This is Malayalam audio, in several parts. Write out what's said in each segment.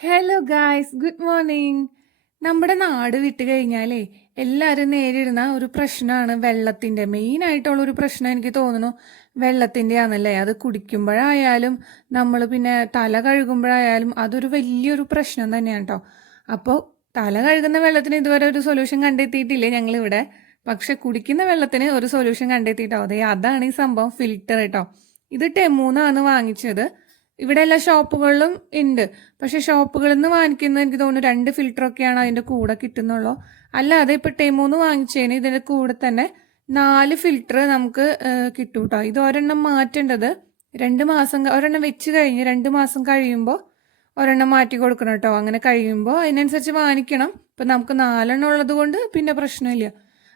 ഹലോ ഗായ്സ് ഗുഡ് മോർണിംഗ് നമ്മുടെ നാട് വിട്ട് കഴിഞ്ഞാലേ എല്ലാവരും നേരിടുന്ന ഒരു പ്രശ്നമാണ് വെള്ളത്തിന്റെ. മെയിൻ ആയിട്ടുള്ള ഒരു പ്രശ്നം എനിക്ക് തോന്നുന്നു വെള്ളത്തിന്റെ ആണല്ലേ അത് കുടിക്കുമ്പോഴായാലും നമ്മൾ പിന്നെ തല കഴുകുമ്പോഴായാലും അതൊരു വലിയൊരു പ്രശ്നം തന്നെയാണ് കേട്ടോ അപ്പോൾ തല കഴുകുന്ന വെള്ളത്തിന് ഇതുവരെ ഒരു സൊല്യൂഷൻ കണ്ടെത്തിയിട്ടില്ലേ ഞങ്ങളിവിടെ? പക്ഷെ കുടിക്കുന്ന വെള്ളത്തിന് ഒരു സൊല്യൂഷൻ കണ്ടെത്തിയിട്ടോ? അതെ അതാണ് ഈ സംഭവം ഫിൽറ്റർ കേട്ടോ ഇത് ടെമൂന്നാണ് വാങ്ങിച്ചത്. ഇവിടെ എല്ലാ ഷോപ്പുകളിലും ഉണ്ട്. പക്ഷെ ഷോപ്പുകളിൽ നിന്ന് വാങ്ങിക്കുന്നത് എനിക്ക് തോന്നുന്നു രണ്ട് ഫിൽറ്ററൊക്കെയാണ് അതിന്റെ കൂടെ കിട്ടുന്നുള്ളൂ. അല്ലാതെ ഇപ്പോൾ ടെമൂന്ന് വാങ്ങിച്ചതിന് ഇതിന്റെ കൂടെ തന്നെ നാല് ഫിൽറ്റർ നമുക്ക് കിട്ടും കേട്ടോ ഇത് ഒരെണ്ണം മാറ്റേണ്ടത് രണ്ട് മാസം ഒരെണ്ണം വെച്ച് കഴിഞ്ഞ് രണ്ട് മാസം കഴിയുമ്പോൾ ഒരെണ്ണം മാറ്റി കൊടുക്കണം കേട്ടോ. അങ്ങനെ കഴിയുമ്പോൾ അതിനനുസരിച്ച് വാങ്ങിക്കണം. ഇപ്പം നമുക്ക് നാലെണ്ണം ഉള്ളത് കൊണ്ട് പിന്നെ പ്രശ്നമില്ല.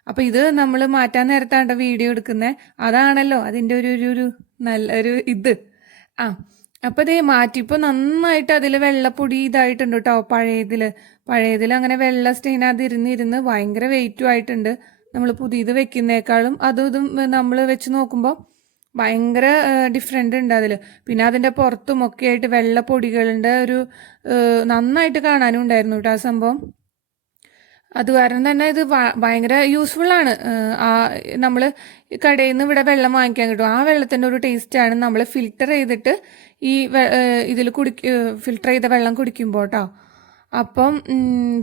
അപ്പം ഇത് നമ്മൾ മാറ്റാൻ നേരത്താണ് വീഡിയോ എടുക്കുന്നത് അതാണല്ലോ അതിന്റെ ഒരു ഒരു നല്ല ഒരു ഇത്. ആ. അപ്പോൾ ഇതേ മാറ്റിപ്പോ നന്നായിട്ട് അതിൽ വെള്ളപ്പൊടി ഇതായിട്ടുണ്ട് കേട്ടോ പഴയതിൽ പഴയതിൽ അങ്ങനെ വെള്ള സ്റ്റെയിൻ അത് ഇരുന്നിരുന്ന് ഭയങ്കര വെയിറ്റും ആയിട്ടുണ്ട്. നമ്മൾ പുതിയത് വെക്കുന്നേക്കാളും അതും ഇതും നമ്മൾ വെച്ച് നോക്കുമ്പോൾ ഭയങ്കര ഡിഫറെന്റ് ഉണ്ട് അതിൽ പിന്നെ അതിന്റെ പുറത്തും ഒക്കെ ആയിട്ട് വെള്ള പൊടികളുടെ ഒരു നന്നായിട്ട് കാണാനും ഉണ്ടായിരുന്നു കേട്ടോ ആ സംഭവം. അത് കാരണം തന്നെ ഇത് ഭയങ്കര യൂസ്ഫുൾ ആണ്. ആ നമ്മൾ കടയിൽ നിന്ന് ഇവിടെ വെള്ളം വാങ്ങിക്കാൻ കിട്ടും. ആ വെള്ളത്തിന്റെ ഒരു ടേസ്റ്റ് ആണ് നമ്മൾ ഫിൽറ്റർ ചെയ്തിട്ട് ഈ ഇതിൽ കുടി ഫിൽറ്റർ ചെയ്ത വെള്ളം കുടിക്കുമ്പോൾ കേട്ടോ അപ്പം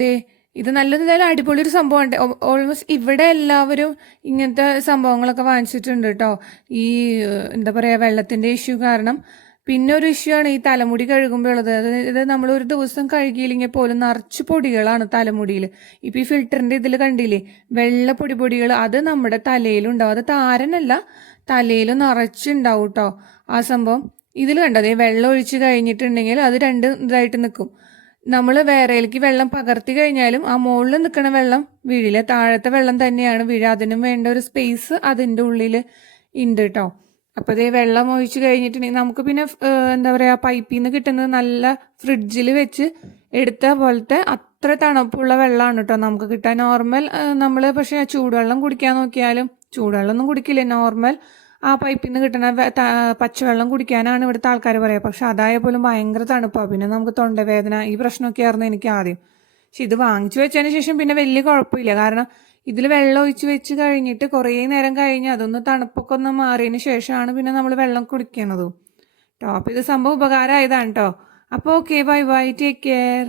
ദേ ഇത് നല്ല എന്തായാലും അടിപൊളി ഒരു സംഭവമുണ്ട്. ഓൾമോസ്റ്റ് ഇവിടെ എല്ലാവരും ഇങ്ങനത്തെ സംഭവങ്ങളൊക്കെ വാങ്ങിച്ചിട്ടുണ്ട് കേട്ടോ ഈ എന്താ പറയുക വെള്ളത്തിന്റെ ഇഷ്യൂ കാരണം പിന്നെ ഒരു ഇഷ്യൂ ആണ് ഈ തലമുടി കഴുകുമ്പോൾ ഉള്ളത് അതായത് നമ്മൾ ഒരു ദിവസം കഴുകിയില്ലെങ്കിൽ പോലും നിറച്ച് പൊടികളാണ് തലമുടിയിൽ ഇപ്പം ഈ ഫിൽറ്ററിന്റെ ഇതിൽ കണ്ടില്ലേ? വെള്ള പൊടി പൊടികൾ അത് നമ്മുടെ തലയിലുണ്ടാവും. അത് താരനല്ല തലയിൽ നിറച്ചുണ്ടാവും കേട്ടോ ആ സംഭവം ഇതിൽ കണ്ടത് വെള്ളം ഒഴിച്ച് കഴിഞ്ഞിട്ടുണ്ടെങ്കിൽ അത് രണ്ട് ഇതായിട്ട് നിൽക്കും നമ്മൾ വേറെയിലേക്ക് വെള്ളം പകർത്തി കഴിഞ്ഞാലും ആ മുകളിൽ നിൽക്കുന്ന വെള്ളം വീഴില്ല താഴത്തെ വെള്ളം തന്നെയാണ് വീഴുക അതിനും വേണ്ട ഒരു സ്പേസ് അതിന്റെ ഉള്ളിൽ ഉണ്ട് കേട്ടോ അപ്പോൾ ഇതേ വെള്ളം ഒഴിച്ച് കഴിഞ്ഞിട്ടുണ്ടെങ്കിൽ നമുക്ക് പിന്നെ എന്താ പറയുക പൈപ്പിൽ നിന്ന് കിട്ടുന്നത് നല്ല ഫ്രിഡ്ജിൽ വെച്ച് എടുത്ത പോലത്തെ അത്ര തണുപ്പുള്ള വെള്ളമാണ് കേട്ടോ നമുക്ക് കിട്ടുക നോർമൽ നമ്മൾ പക്ഷേ ചൂടുവെള്ളം കുടിക്കാൻ നോക്കിയാലും ചൂടുവെള്ളം ഒന്നും കുടിക്കില്ല. നോർമൽ ആ പൈപ്പിൽ നിന്ന് കിട്ടുന്ന പച്ചവെള്ളം കുടിക്കാനാണ് ഇവിടുത്തെ ആൾക്കാർ പറയുക പക്ഷെ അതായ പോലും ഭയങ്കര തണുപ്പാണ് പിന്നെ നമുക്ക് തൊണ്ടവേദന ഈ പ്രശ്നമൊക്കെ ആയിരുന്നു എനിക്ക് ആദ്യം. പക്ഷെ ഇത് വാങ്ങിച്ചു വെച്ചതിന് ശേഷം പിന്നെ വലിയ കുഴപ്പമില്ല. കാരണം ഇതിൽ വെള്ളം ഒഴിച്ച് വെച്ച് കഴിഞ്ഞിട്ട് കുറേ നേരം കഴിഞ്ഞ് അതൊന്ന് തണുപ്പൊക്കെ ഒന്ന് മാറിയതിന് ശേഷമാണ് പിന്നെ നമ്മൾ വെള്ളം കുടിക്കണത്. അപ്പോൾ ഇത് സംഭവം ഉപകാരമായതാണ് കേട്ടോ അപ്പോൾ okay bye bye take care